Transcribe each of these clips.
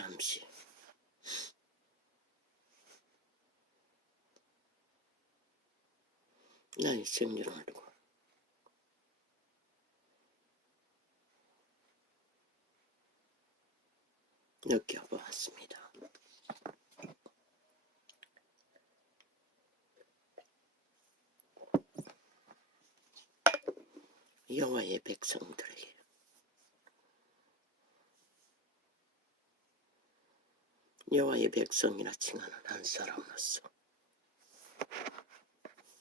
잠시 나의 생존을 두고 느껴보았습니다. 여호와의 백성들에게 여호와의 백성이라 칭하는 한 사람으로서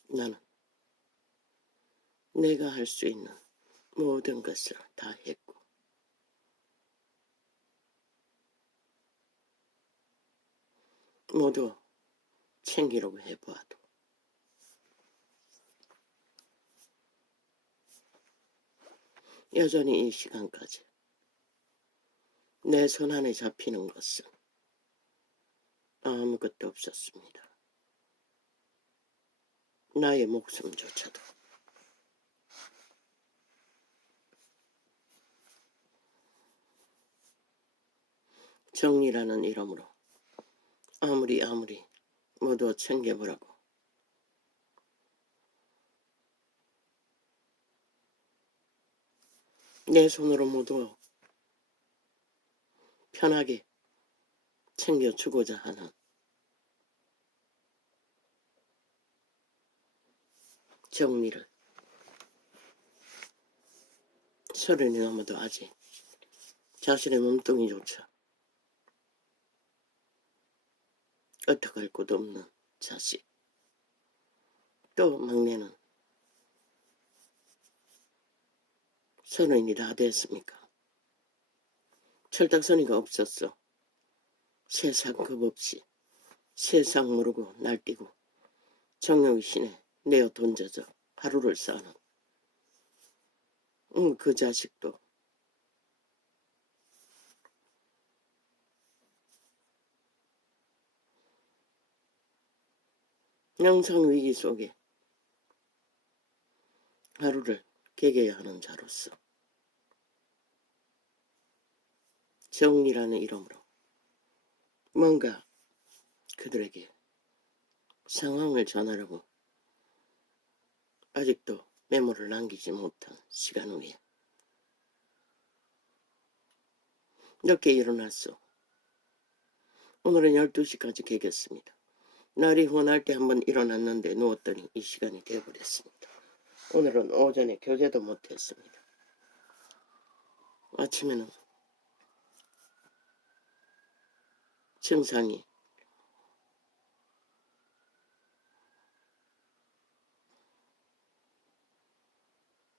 나는 내가 할 수 있는 모든 것을 다 했고 모두 챙기려고 해보아도 여전히 이 시간까지 내 손안에 잡히는 것은 아무것도 없었습니다. 나의 목숨조차도. 정리라는 이름으로 아무리 모두 챙겨보라고 내 손으로 모두 편하게 챙겨주고자 하는 정리를 서른이 넘어도 아직 자신의 몸뚱이조차 어떡할 곳 없는 자식, 또 막내는 서른이 다 됐습니까? 철딱서니가 없었어. 세상 겁 없이 세상 모르고 날뛰고 정욕신에 내어 던져져 하루를 사는 그 자식도 영상 위기 속에 하루를 개겨야 하는 자로서 정리라는 이름으로 뭔가 그들에게 상황을 전하려고 아직도 메모를 남기지 못한 시간 후에 늦게 일어났어. 오늘은 12시까지 개겼습니다. 날이 혼할 때 한번 일어났는데 누웠더니 이 시간이 되어버렸습니다. 오늘은 오전에 교제도 못했습니다. 아침에는 증상이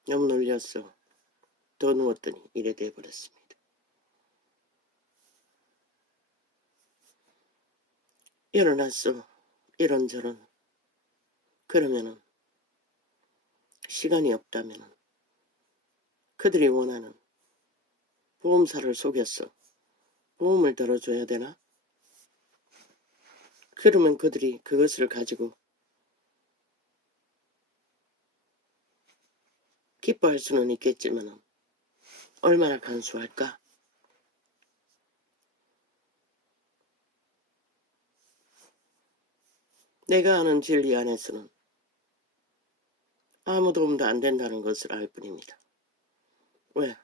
너무 놀렸어. 더 누웠더니 이래 돼버렸습니다. 일어났어. 이런저런. 그러면은 시간이 없다면은 그들이 원하는 보험사를 속였어. 보험을 들어줘야 되나? 그러면 그들이 그것을 가지고 기뻐할 수는 있겠지만 얼마나 간소할까? 내가 아는 진리 안에서는 아무 도움도 안 된다는 것을 알 뿐입니다. 왜?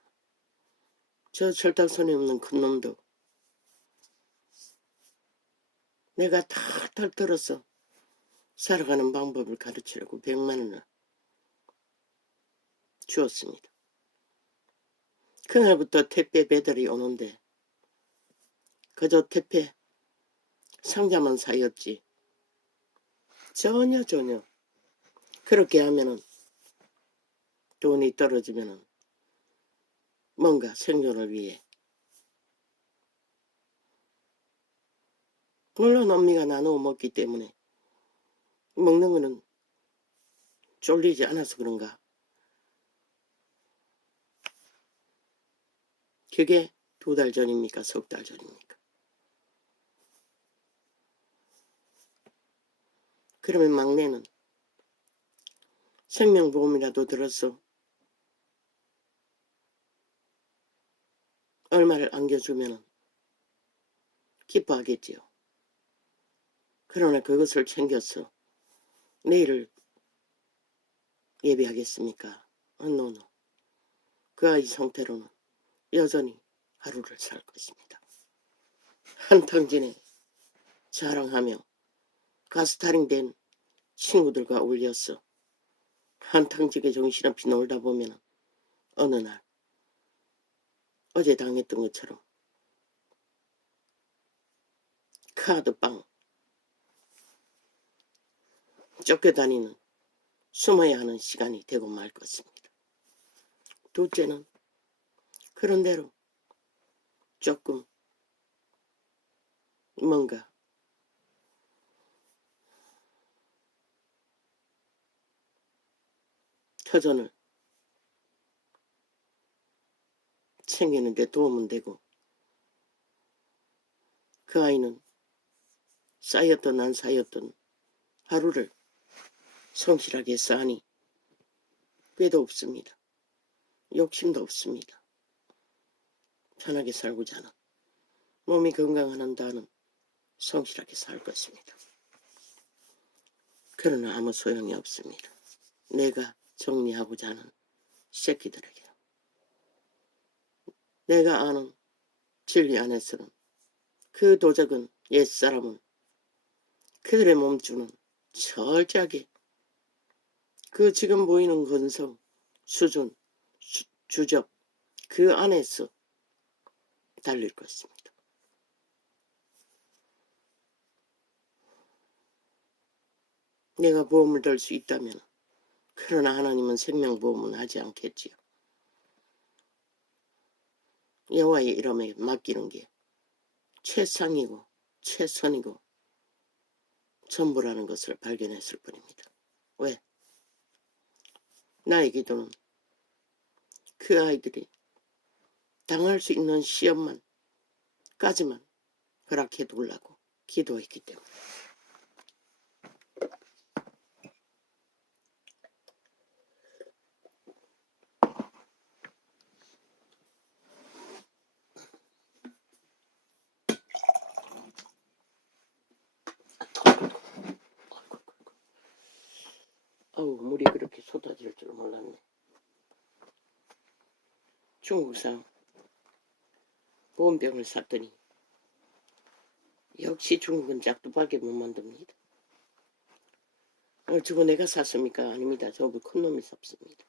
저 철딱선이 없는 큰 놈도 내가 탈탈 털어서 살아가는 방법을 가르치려고 100만 원을 주었습니다. 그날부터 택배 배달이 오는데 그저 택배 상자만 사였지 전혀 그렇게 하면은 돈이 떨어지면은 뭔가 생존을 위해 물론 언니가 나누어 먹기 때문에 먹는 거는 쫄리지 않아서 그런가. 그게 2달 전입니까? 석 달 전입니까? 그러면 막내는 생명보험이라도 들었어. 얼마를 안겨주면은 기뻐하겠지요. 그러나 그것을 챙겨서 내일을 예비하겠습니까? 노노. 그 아이 상태로는 여전히 하루를 살 것입니다. 한탕진에 자랑하며 가스타링된 친구들과 어울려서 한탕직의 정신없이 놀다 보면 어느 날 어제 당했던 것처럼 카드빵 쫓겨다니는 숨어야 하는 시간이 되고 말 것입니다. 둘째는 그런대로 조금 뭔가 터전을 챙기는데 도움은 되고 그 아이는 쌓였던 안 쌓였던 하루를 성실하게 쌓으니 꾀도 없습니다. 욕심도 없습니다. 편하게 살고자 하는 몸이 건강한다는 성실하게 살 것입니다. 그러나 아무 소용이 없습니다. 내가 정리하고자 하는 새끼들에게 내가 아는 진리 안에서는 그 도적은 옛사람은 그들의 몸주는 철저하게 그 지금 보이는 건성, 수준, 주접 그 안에서 달릴 것입니다. 내가 보험을 들 수 있다면 그러나 하나님은 생명보험은 하지 않겠지요. 여호와의 이름에 맡기는 게 최상이고 최선이고 전부라는 것을 발견했을 뿐입니다. 왜? 나의 기도는 그 아이들이 당할 수 있는 시험만까지만 허락해 두려고 기도했기 때문에. 어우, 물이 그렇게 쏟아질 줄 몰랐네. 중국산 보온병을 샀더니 역시 중국은 짝두밖에 못 만듭니다. 저거 내가 샀습니까? 아닙니다. 저거 큰 놈이 샀습니다.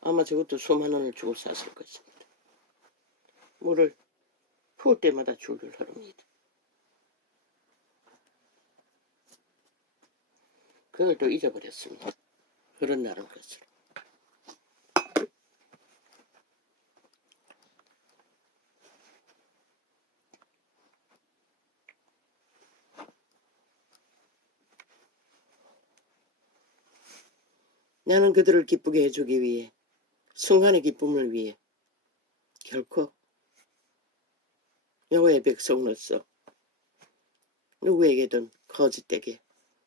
아마 저것도 수만 원을 주고 샀을 것입니다. 물을 부을 때마다 줄을 흐릅니다. 그걸 또 잊어버렸습니다. 흐른다는 것을. 나는 그들을 기쁘게 해주기 위해 순간의 기쁨을 위해 결코 여호와의 백성으로서 누구에게든 거짓되게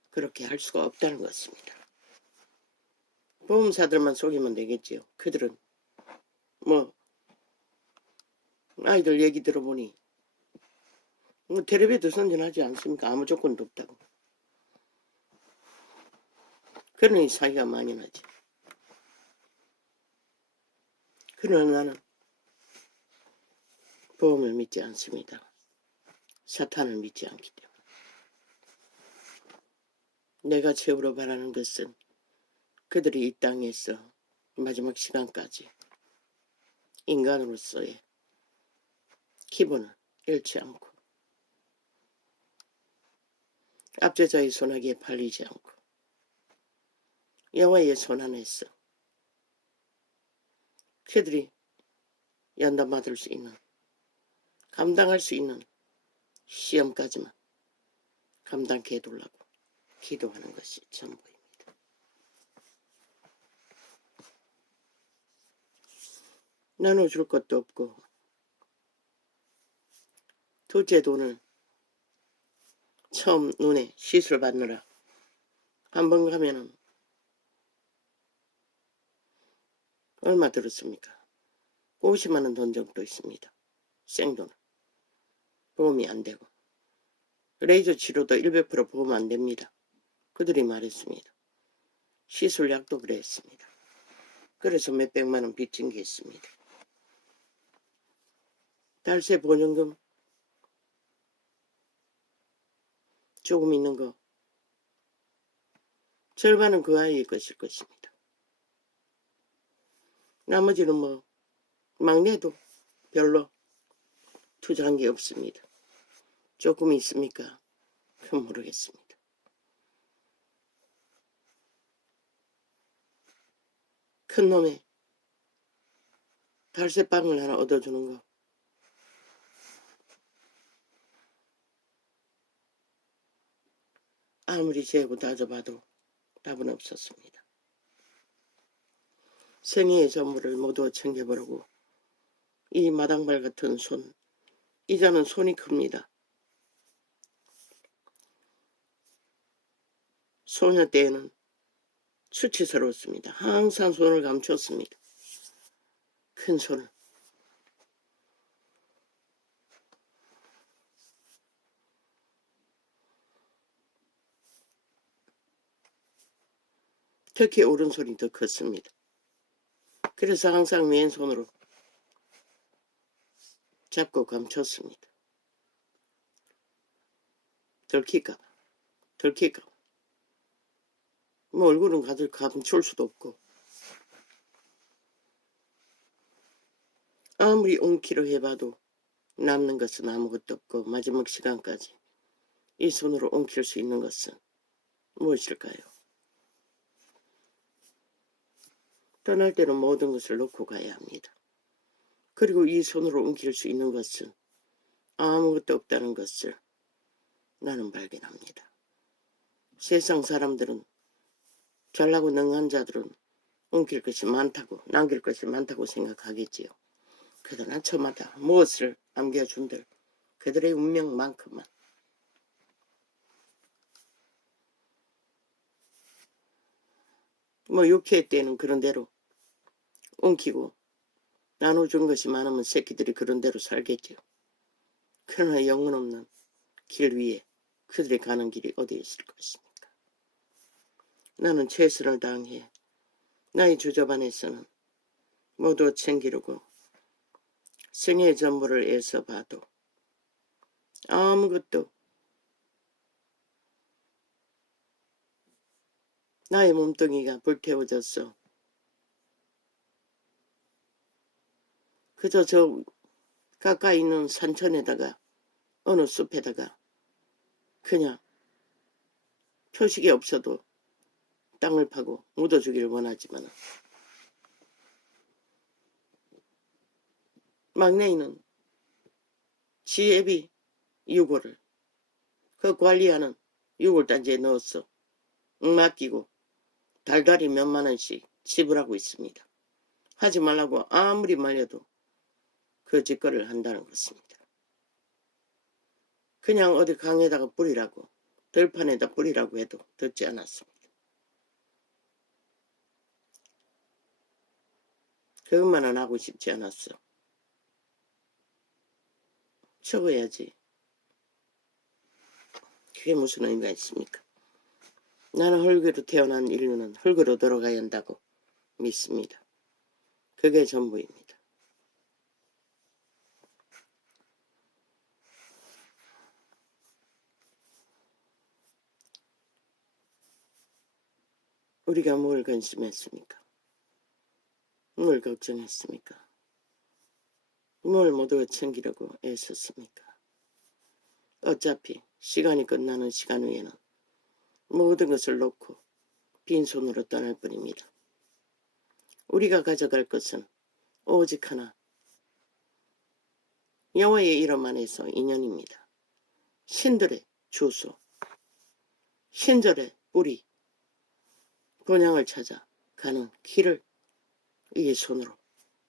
그렇게 할 수가 없다는 것입니다. 보험사들만 속이면 되겠지요. 그들은 뭐 아이들 얘기 들어보니 뭐 텔레비도 선전하지 않습니까? 아무 조건도 없다고. 그러니 사기가 많이 나지. 그러나 나는 보험을 믿지 않습니다. 사탄을 믿지 않기 때문에. 내가 최후로 바라는 것은 그들이 이 땅에서 마지막 시간까지 인간으로서의 기본을 잃지 않고 압제자의 손아귀에 팔리지 않고 여호와의 손 안에서 그들이 연단받을 수 있는 감당할 수 있는 시험까지만 감당케 해두려고 기도하는 것이 전부입니다. 나눠줄 것도 없고 둘째 돈을 처음 눈에 시술 받느라 한 번 가면은 얼마 들었습니까? 50만 원 돈 정도 있습니다. 생돈. 보험이 안 되고 레이저 치료도 100% 보험 안 됩니다. 그들이 말했습니다. 시술약도 그랬습니다. 그래서 몇백만 원 빚진 게 있습니다. 달세 보증금 조금 있는 거 절반은 그 아이의 것일 것입니다. 나머지는 뭐 막내도 별로 투자한 게 없습니다. 조금 있습니까? 그건 모르겠습니다. 큰 놈의 달새빵을 하나 얻어주는 거 아무리 재고 따져봐도 답은 없었습니다. 생애의 전부를 모두 챙겨버리고 이 마당발 같은 손, 이자는 손이 큽니다. 소녀 때에는 수치스러웠습니다. 항상 손을 감췄습니다. 큰 손을. 특히 오른손이 더 컸습니다. 그래서 항상 왼손으로 잡고 감췄습니다. 들킬까봐. 뭐 얼굴은 가득 감출 수도 없고 아무리 옹키를 해봐도 남는 것은 아무것도 없고 마지막 시간까지 이 손으로 옹킬 수 있는 것은 무엇일까요? 떠날 때는 모든 것을 놓고 가야 합니다. 그리고 이 손으로 옮길 수 있는 것은 아무것도 없다는 것을 나는 발견합니다. 세상 사람들은 잘나고 능한 자들은 옮길 것이 많다고 남길 것이 많다고 생각하겠지요. 그러나 저마다 무엇을 남겨준들 그들의 운명만큼만 뭐 6회 때는 그런 대로 옮기고 나눠준 것이 많으면 새끼들이 그런 대로 살겠죠. 그러나 영혼 없는 길 위에 그들이 가는 길이 어디 있을 것입니까? 나는 최선을 다해 나의 주저반에서는 모두 챙기려고 생애 전부를 애써 봐도 아무것도 나의 몸뚱이가 불태워졌어. 그저 저 가까이 있는 산천에다가 어느 숲에다가 그냥 표식이 없어도 땅을 파고 묻어주기를 원하지만 막내이는 지 애비 유골을 그 관리하는 유골단지에 넣었어. 맡기고 달달이 몇만 원씩 지불하고 있습니다. 하지 말라고 아무리 말려도 그 짓거리를 한다는 것입니다. 그냥 어디 강에다가 뿌리라고 들판에다 뿌리라고 해도 듣지 않았습니다. 그것만은 하고 싶지 않았어. 적어야지. 그게 무슨 의미가 있습니까? 나는 흙으로 태어난 인류는 흙으로 돌아가야 한다고 믿습니다. 그게 전부입니다. 우리가 뭘 근심했습니까? 뭘 걱정했습니까? 뭘 모두 챙기려고 애썼습니까? 어차피 시간이 끝나는 시간 후에는 모든 것을 놓고 빈손으로 떠날 뿐입니다. 우리가 가져갈 것은 오직 하나, 여호와의 이름 안에서 인연입니다. 신들의 주소, 신절의 뿌리, 본향을 찾아 가는 길을 이 손으로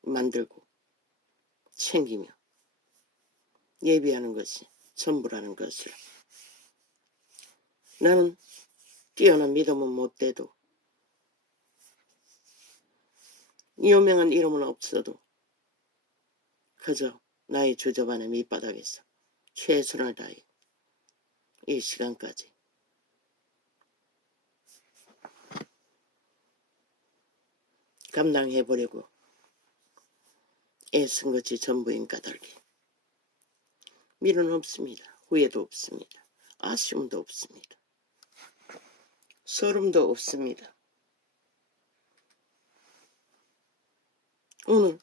만들고 챙기며 예비하는 것이 전부라는 것을 나는 뛰어난 믿음은 못돼도 유명한 이름은 없어도 그저 나의 주저반의 밑바닥에서 최선을 다해 이 시간까지 감당해보려고 애쓴 것이 전부인 까닭에 미련 없습니다. 후회도 없습니다. 아쉬움도 없습니다. 서름도 없습니다. 오늘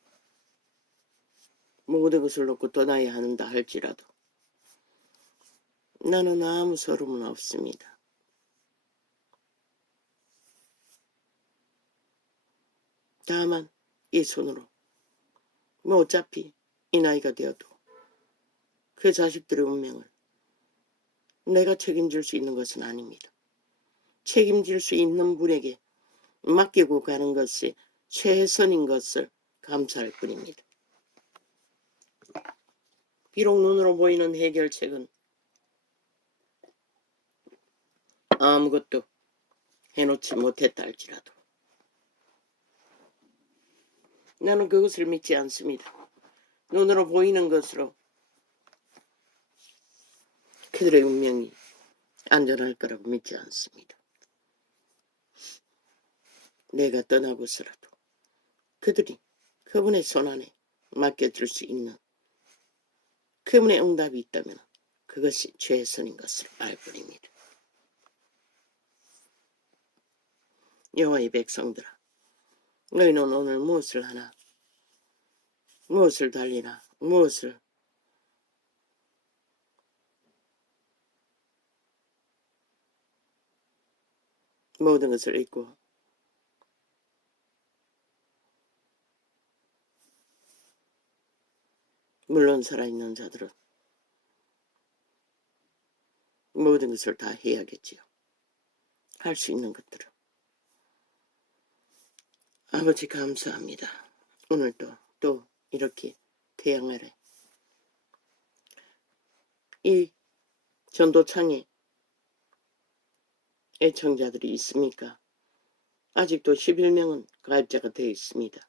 모든 것을 놓고 떠나야 한다 할지라도 나는 아무 서름은 없습니다. 다만 이 손으로 뭐 어차피 이 나이가 되어도 그 자식들의 운명을 내가 책임질 수 있는 것은 아닙니다. 책임질 수 있는 분에게 맡기고 가는 것이 최선인 것을 감사할 뿐입니다. 비록 눈으로 보이는 해결책은 아무것도 해놓지 못했다 할지라도 나는 그것을 믿지 않습니다. 눈으로 보이는 것으로 그들의 운명이 안전할 거라고 믿지 않습니다. 내가 떠나고서라도 그들이 그분의 손안에 맡겨줄 수 있는 그분의 응답이 있다면 그것이 최선인 것을 알 뿐입니다. 여호와의 백성들아, 너희는 오늘 무엇을 하나, 무엇을 달리나, 무엇을 모든 것을 잊고 물론 살아있는 자들은 모든 것을 다 해야겠지요. 할 수 있는 것들은. 아버지 감사합니다. 오늘도 또 이렇게 태양 아래 이 전도창에 애청자들이 있습니까? 아직도 11명은 가입자가 되어 있습니다.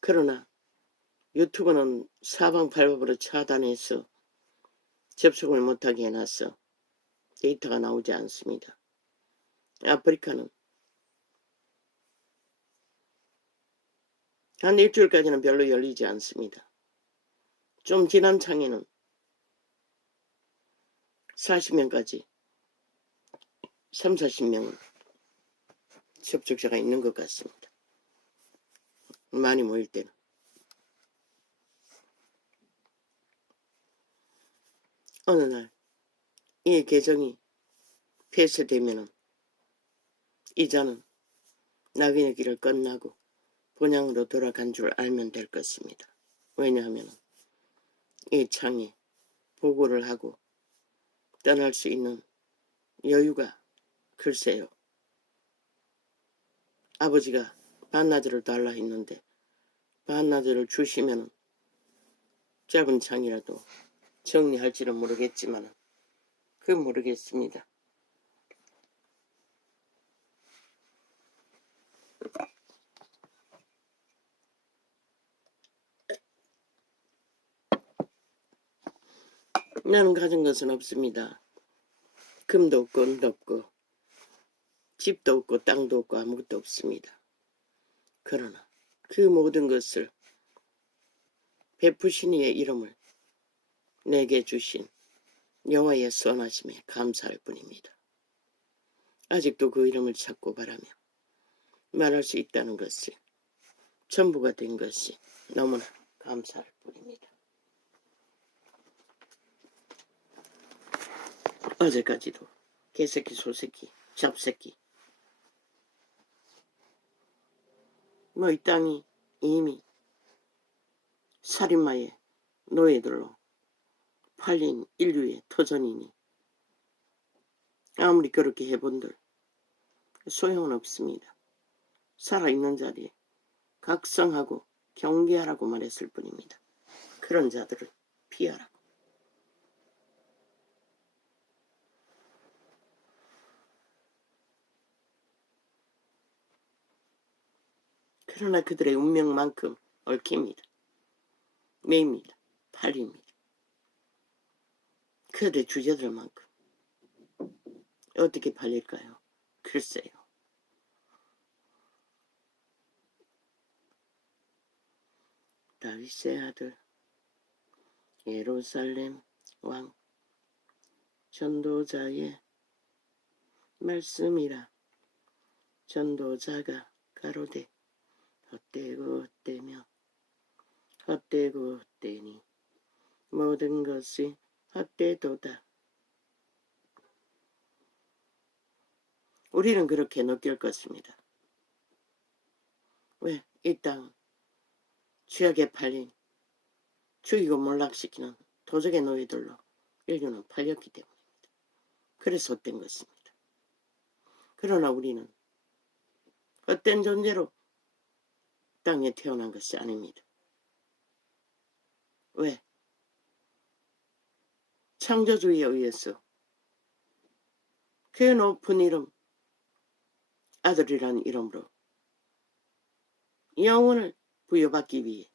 그러나 유튜브는 사방팔방으로 차단해서 접속을 못하게 해놨어 데이터가 나오지 않습니다. 아프리카는 한 일주일까지는 별로 열리지 않습니다. 좀 지난 창에는 40명까지 30-40명은 접촉자가 있는 것 같습니다. 많이 모일 때는. 어느 날 이 계정이 폐쇄되면은 이자는 낙인의 길을 끝나고 본향으로 돌아간 줄 알면 될 것입니다. 왜냐하면 이 창에 보고를 하고 떠날 수 있는 여유가 글쎄요. 아버지가 반나절을 달라 했는데 반나절을 주시면 짧은 창이라도 정리할지는 모르겠지만 그건 모르겠습니다. 나는 가진 것은 없습니다. 금도 없고 은도 없고 집도 없고 땅도 없고 아무것도 없습니다. 그러나 그 모든 것을 베푸신 이의 이름을 내게 주신 여호와의 선하심에 감사할 뿐입니다. 아직도 그 이름을 찾고 바라며 말할 수 있다는 것이 전부가 된 것이 너무나 감사할 뿐입니다. 어제까지도 개새끼, 소새끼, 잡새끼 이 땅이 이미 살인마의 노예들로 팔린 인류의 터전이니 아무리 그렇게 해본들 소용은 없습니다. 살아있는 자리에 각성하고 경계하라고 말했을 뿐입니다. 그런 자들을 피하라고. 그러나 그들의 운명만큼 얽힙니다. 매입니다. 팔립니다. 그대 주제들만큼 어떻게 팔릴까요? 글쎄요. 다윗의 아들 예루살렘 왕 전도자의 말씀이라. 전도자가 가로되 헛되고 헛되며 헛되고 헛되니 모든 것이 헛되도다. 우리는 그렇게 느낄 것입니다. 왜? 이 땅 죄악에 팔린 죽이고 몰락시키는 도적의 노예들로 인류는 팔렸기 때문입니다. 그래서 헛된 것입니다. 그러나 우리는 헛된 존재로 땅에 태어난 것이 아닙니다. 왜? 창조주의에 의해서 그 높은 이름 아들이라는 이름으로 영혼을 부여받기 위해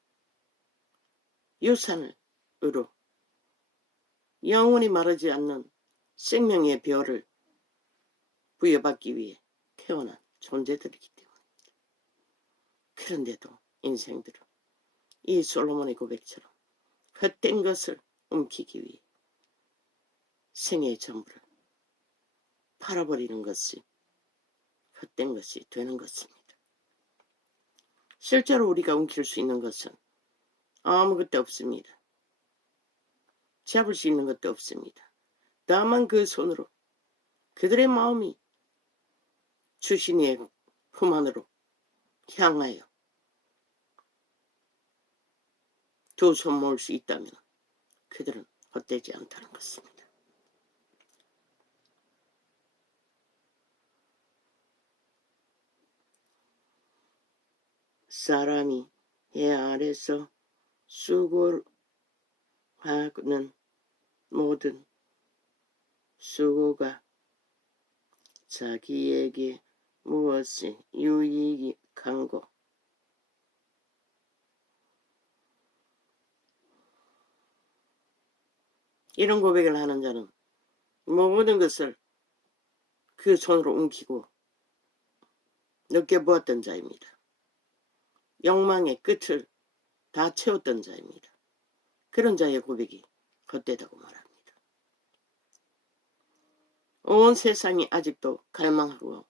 유산으로 영원히 마르지 않는 생명의 별을 부여받기 위해 태어난 존재들이기 때문입니다. 그런데도 인생들은 이 솔로몬의 고백처럼 헛된 것을 움키기 위해 생애의 전부를 팔아버리는 것이 헛된 것이 되는 것입니다. 실제로 우리가 움킬 수 있는 것은 아무것도 없습니다. 잡을 수 있는 것도 없습니다. 다만 그 손으로 그들의 마음이 주신 이의 품 안으로 향하여 두 손 모을 수 있다면 그들은 헛되지 않다는 것입니다. 사람이 해 아래서 수고하는 모든 수고가 자기에게 무엇이 유익한고 이런 고백을 하는 자는 모든 것을 그 손으로 움키고 느껴보았던 자입니다. 욕망의 끝을 다 채웠던 자입니다. 그런 자의 고백이 헛되다고 말합니다. 온 세상이 아직도 갈망하고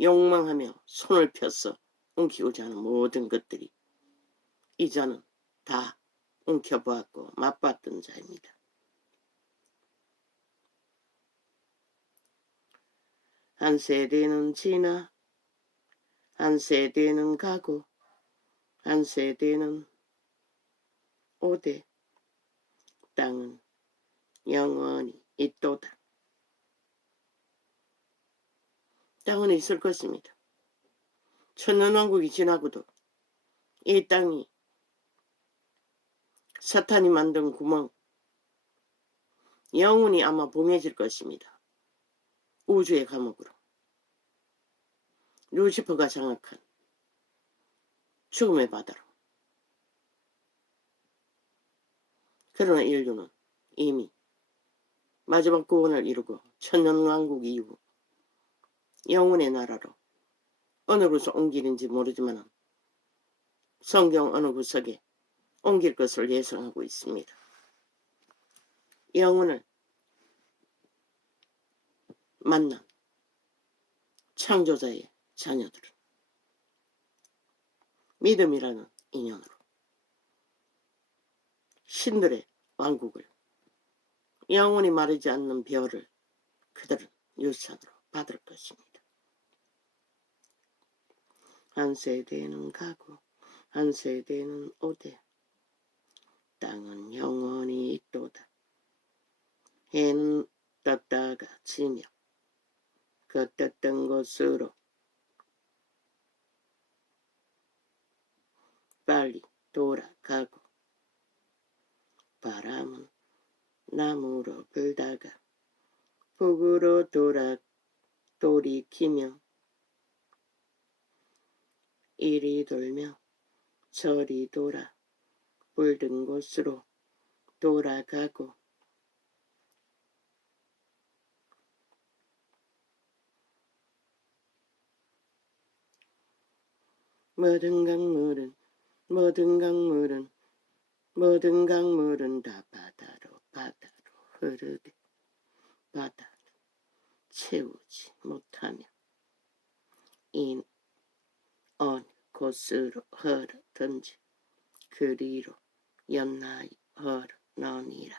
욕망하며 손을 펴서 움키고자 하는 모든 것들이 이 자는 다 움켜보았고 맛봤던 자입니다. 한 세대는 지나 한 세대는 가고 한 세대는 오되 땅은 영원히 있도다. 땅은 있을 것입니다. 천년왕국이 지나고도 이 땅이 사탄이 만든 구멍 영원히 아마 봉해질 것입니다. 우주의 감옥으로 루시퍼가 장악한 죽음의 바다로. 그러나 인류는 이미 마지막 구원을 이루고 천년왕국 이후 영혼의 나라로 어느 곳에 옮기는지 모르지만 성경 어느 구석에 옮길 것을 예상하고 있습니다. 영혼을 만난 창조자의 자녀들은 믿음이라는 인연으로 신들의 왕국을 영원히 마르지 않는 별을 그들은 유산으로 받을 것입니다. 한 세대는 가고 한 세대는 오되 땅은 영원히 있도다. 해는 떴다가 지며 그 떴던 곳으로 빨리 돌아가고 바람은 남으로 불다가 북으로 돌이키며 이리 돌며 저리 돌아 불든 곳으로 돌아가고 모든 강물은 모든 강물은 모든 강물은 다 바다로 흐르되 바다를 채우지 못하며 이 어느 곳으로 흐르든지 그리로 연하여 흐르느니라.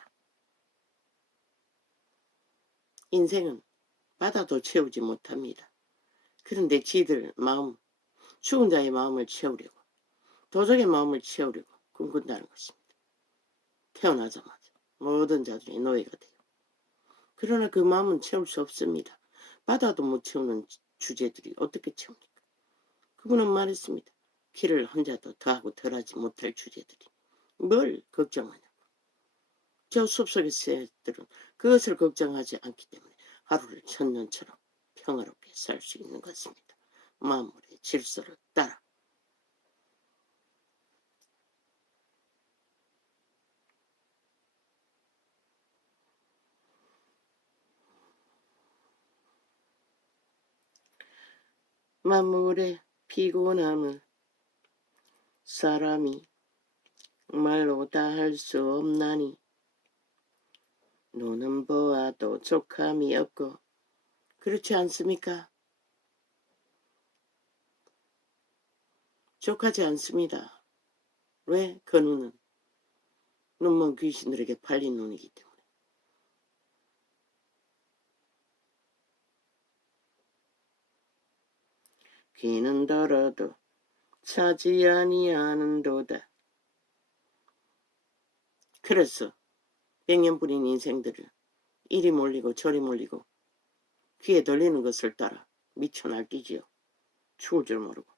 인생은 바다도 채우지 못합니다. 그런데 지들 마음, 죽은 자의 마음을 채우려고, 도적의 마음을 채우려고 꿈꾼다는 것입니다. 태어나자마자 모든 자들이 노예가 돼요. 그러나 그 마음은 채울 수 없습니다. 바다도 못 채우는 주제들이 어떻게 채웁니까? 그분은 말했습니다. 길을 혼자도 더하고 덜하지 못할 주제들이 뭘 걱정하냐고. 저 숲속의 새들은 그것을 걱정하지 않기 때문에 하루를 천년처럼 평화롭게 살 수 있는 것입니다. 만물의 질서를 따라. 만물의 피곤함을 사람이 말로 다 할 수 없나니 노는 보아도 족함이 없고. 그렇지 않습니까? 족하지 않습니다. 왜? 그 눈은 눈먼 귀신들에게 팔린 눈이기 때문에. 귀는 들어도 차지 아니하는도다. 그래서 백년뿐인 인생들을 이리 몰리고 저리 몰리고 귀에 들리는 것을 따라 미쳐 날뛰지요. 죽을 줄 모르고.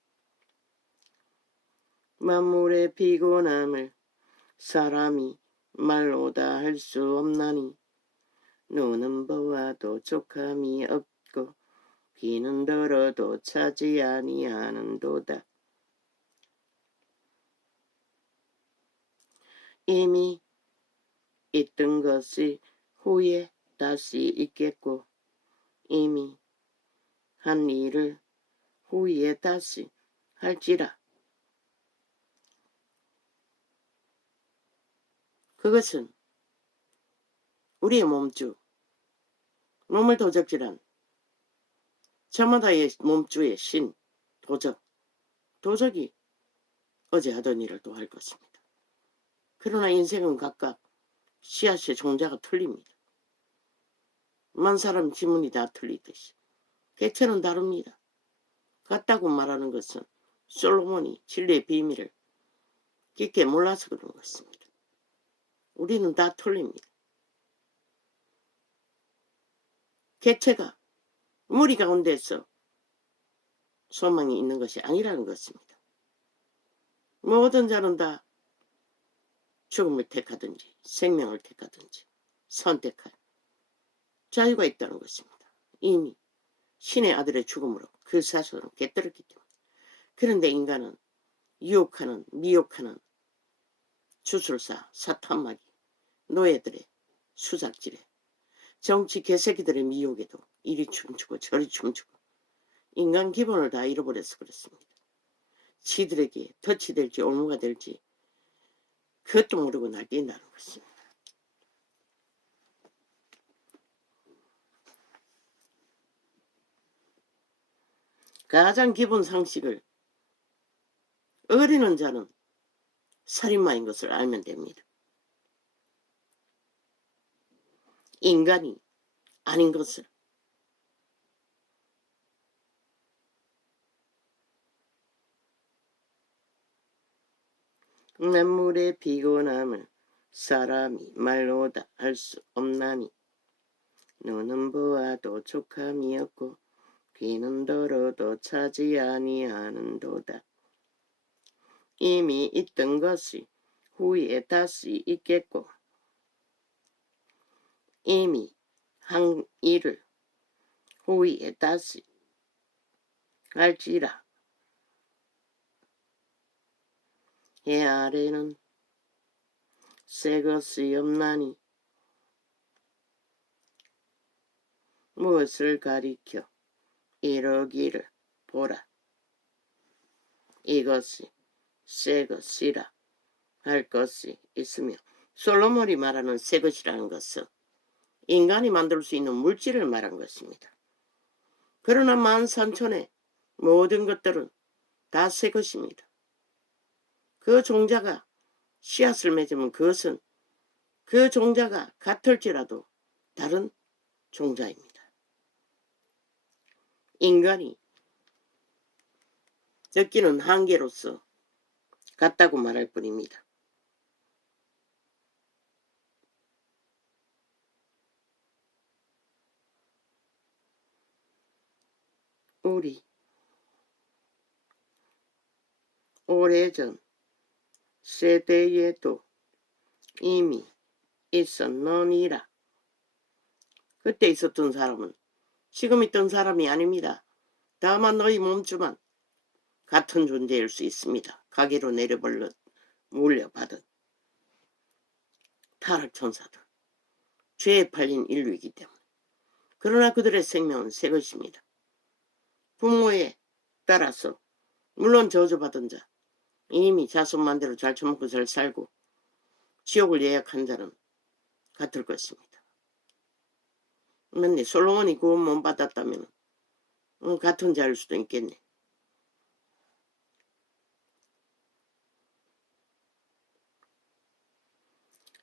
만물의 피곤함을 사람이 말로 다 할 수 없나니 눈은 보아도 족함이 없고 귀는 들어도 차지 아니하는도다. 이미 있던 것이 후에 다시 있겠고 이미 한 일을 후에 다시 할지라. 그것은 우리의 몸주, 몸을 도적질한 저마다의 몸주의 신, 도적이 어제 하던 일을 또 할 것입니다. 그러나 인생은 각각 씨앗의 종자가 틀립니다. 만 사람 지문이 다 틀리듯이 개체는 다릅니다. 같다고 말하는 것은 솔로몬이 진리의 비밀을 깊게 몰라서 그런 것입니다. 우리는 다 틀립니다. 개체가 무리 가운데서 소망이 있는 것이 아니라는 것입니다. 모든 자는 다 죽음을 택하든지 생명을 택하든지 선택할 자유가 있다는 것입니다. 이미 신의 아들의 죽음으로 그 사실은 깨뜨렸기 때문에. 그런데 인간은 유혹하는 미혹하는 주술사 사탄마귀 노예들의 수작질에 정치 개새끼들의 미혹에도 이리 춤추고 저리 춤추고 인간 기본을 다 잃어버려서 그렇습니다. 지들에게 덫이 될지 올무가 될지 그것도 모르고 날뛴다는 것입니다. 가장 기본 상식을 어리는 자는 살인마인 것을 알면 됩니다. 인간이 아닌 것을. 만물의 피곤함을 사람이 말로 다 할 수 없나니 눈은 보아도 족함이 없고 귀는 들어도 차지 아니하는도다. 이미 있던 것이 후에 다시 있겠고 이미 한 일을 후에 다시 할지라. 해 아래는 새 것이 없나니 무엇을 가리켜 이러기를 보라. 이것이 새 것이라 할 것이 있으며, 솔로몬이 말하는 새 것이라는 것은 인간이 만들 수 있는 물질을 말한 것입니다. 그러나 만산천의 모든 것들은 다 새 것입니다. 그 종자가 씨앗을 맺으면 그것은 그 종자가 같을지라도 다른 종자입니다. 인간이 느끼는 한계로서 같다고 말할 뿐입니다. 우리 오래전 세대에도 이미 있었느니라. 그때 있었던 사람은 지금 있던 사람이 아닙니다. 다만 너희 몸주만 같은 존재일 수 있습니다. 가게로 물려받은 타락천사들, 죄에 팔린 인류이기 때문에. 그러나 그들의 생명은 새 것입니다. 부모에 따라서 물론 저주받은 자, 이미 자손만대로 잘 처먹고 잘 살고 지옥을 예약한 자는 같을 것입니다. 근데 솔로몬이 구원 못 받았다면 같은 자일 수도 있겠네.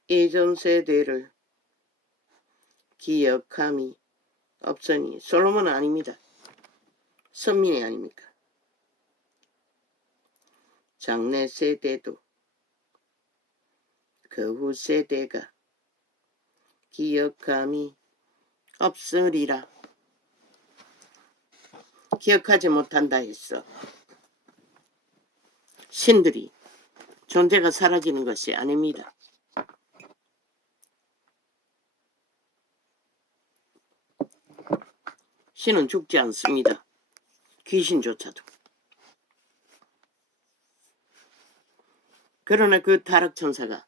예전 세대를 기억함이 없으니 솔로몬은 아닙니다. 선민이 아닙니까? 장래 세대도 그 후 세대가 기억함이 없으리라. 기억하지 못한다 했어. 신들이 존재가 사라지는 것이 아닙니다. 신은 죽지 않습니다. 귀신조차도. 그러나 그 타락천사가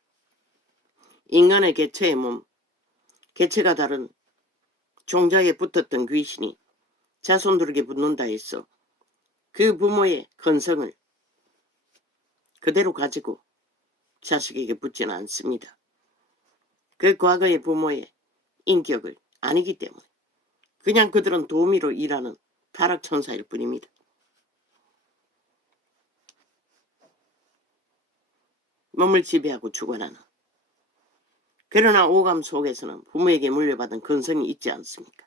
인간의 개체의 몸, 개체가 다른 종자에 붙었던 귀신이 자손들에게 붙는다 해서 그 부모의 건성을 그대로 가지고 자식에게 붙지는 않습니다. 그 과거의 부모의 인격을 아니기 때문에 그냥 그들은 도우미로 일하는 타락천사일 뿐입니다. 몸을 지배하고 주관하는. 그러나 오감 속에서는 부모에게 물려받은 근성이 있지 않습니까?